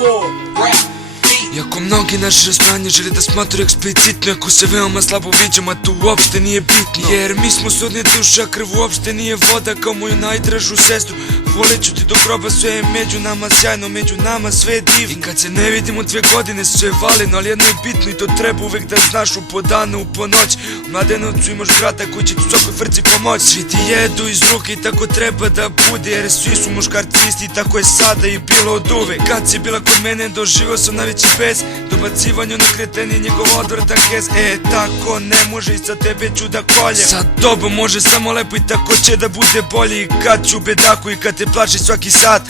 hardcore rap. Iako mnogi naše raspranje žele da smatruju eksplicitno, ako se veoma slabo viđamo, a to uopšte nije bitno. Jer mi smo sudne duše, a krv uopšte nije voda. Kao moju najdražu sestru voleću ti do groba, sve je među nama sjajno, među nama sve je divno. I kad se ne vidimo 2 godine sve je valeno, ali jedno je bitno i to treba uvek da znaš, u po danu, u po noć. U Mladenovcu imaš brata koji će ti u svakoj frci pomoći. Svi ti jedu iz ruke i tako treba da bude, jer svi su muškarci isti i tako je sada i bilo od uvek. Kad si bila kod mene doživio sam najveći bez, dobacivanje na kreteni, njegov odvratan hez. Tako ne može i sa tebe ću da koljem. Sa tobom može samo lepo i tako će da bude bolje. I kad ću bedaku i kad te plaši svaki sat,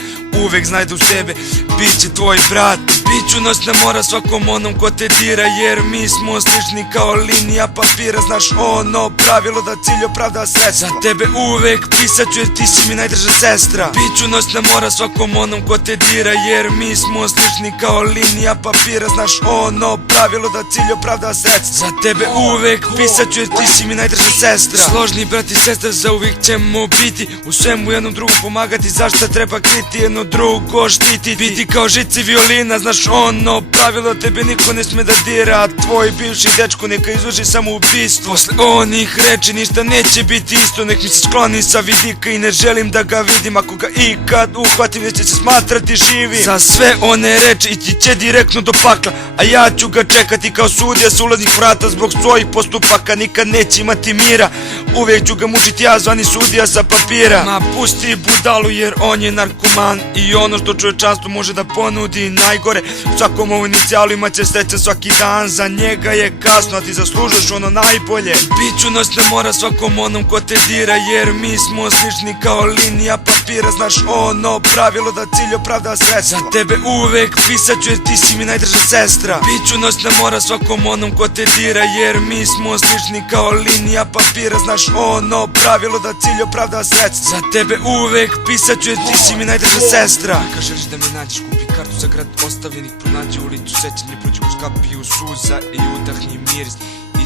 uvek znaj da u sebe bit će tvoj brat. Biću noćna mora svakom onom ko te dira, jer mi smo slični kao linija papira. Znaš ono pravilo da cilj opravda sredstvo. Za tebe uvek pisat ću jer ti si mi najdraža sestra. Biću noćna mora svakom onom ko te dira, jer mi smo slični kao linija papira. Znaš ono pravilo da cilj opravda sredstvo. Za tebe uvek pisat ću jer ti si mi najdraža sestra. Složni brat i sestra zauvijek ćemo biti, u svemu jednom drugom pomagati, zašta treba kriti, jedno drugo štiti. Biti kao žici violina, znaš ono pravilo, tebe niko ne sme da dira, a tvoj bivši dečko neka izvrši samoubistvo. Posle onih reči ništa neće biti isto, nek mi se skloni sa vidika i ne želim da ga vidim. Ako ga ikad uhvatim neće se smatrati živim. Za sve one reči ići će direktno do pakla, a ja ću ga čekati kao sudija sa ulaznih vrata. Zbog svojih postupaka nikad neće imati mira, uvijek ću ga mučiti ja zvani sudija sa papira. Ma pusti budalu jer on je narkoman i ono što čovečanstvo može da ponudi najgore. U svakom ovom inicijalu imat će srećan svaki dan, za njega je kasno, a ti zaslužuješ ono najbolje. Biću noćna mora svakom onom ko te dira, jer mi smo slični kao linija papira. Znaš ono pravilo da cilj opravda sredstvo. Za tebe uvek pisat ću jer ti si mi najdraža sestra. Biću noćna mora svakom onom ko te dira, jer mi smo slični kao linija papira. Znaš ono pravilo da cilj opravda sredstvo. Za tebe uvek pisat ću jer ti si mi najdraža sestra. Kad želiš da me nađeš, kupi kartu za grad ostavljenih, pronađi ulicu sećanja, prođi kroz kapiju suza i udahni miris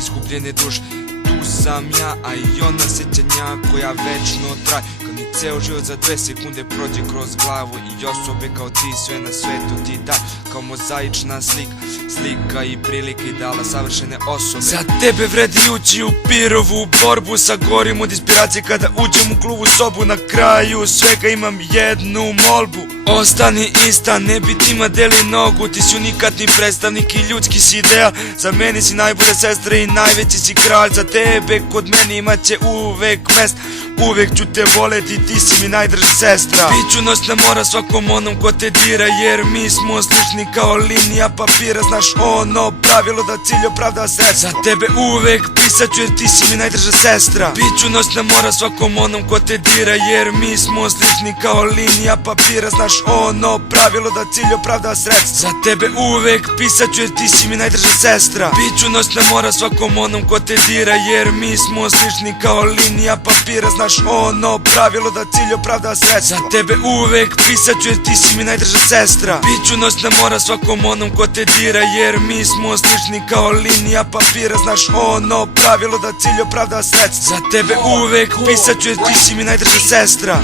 izgubljene duše. Tu sam ja, a i ona sećanja koja večno traje. Kad mi ceo život za 2 sekunde prođe kroz glavu, i osobe kao ti sve na svetu ti daj, kao mozaična slika, slika i prilike ideala savršene osobe. Za tebe vredi ući u pirovu borbu, sagorim od inspiracije kada uđem u gluvu sobu. Na kraju svega imam jednu molbu, ostani ista, ne bi tima deli nogu. Ti si unikatni predstavnik i ljudski si ideal, za meni si najbolja sestra i najveći si kralj. Za tebe kod meni imat će uvek mesta, uvek ću te voleti, ti si mi najdraža sestra. Biću noćna mora svakom onom ko te dira, jer mi smo slični kao linija papira. Znaš ono pravilo da cilj opravda sredstvo. Za tebe uvek pisat ću jer ti si mi najdraža sestra. Biću noćna mora svakom onom ko te dira, jer mi smo slični kao linija papira. Znaš ono pravilo da cilj opravda sredstvo. Za tebe uvek pisat ću jer ti si mi najdraža sestra. Biću noćna mora svakom onom ko te dira, jer mi smo slični kao linija papira. Znaš ono pravilo da cilj opravda sredstvo. Za tebe uvek pisat ću jer ti si mi najdraža sestra. Biću noćna mora svakom onom ko te dira, jer mi smo slični kao linija papira. Znaš ono pravilo da cilj opravda sredstvo. Za tebe uvek pisat ću jer ti si mi najdraža sestra.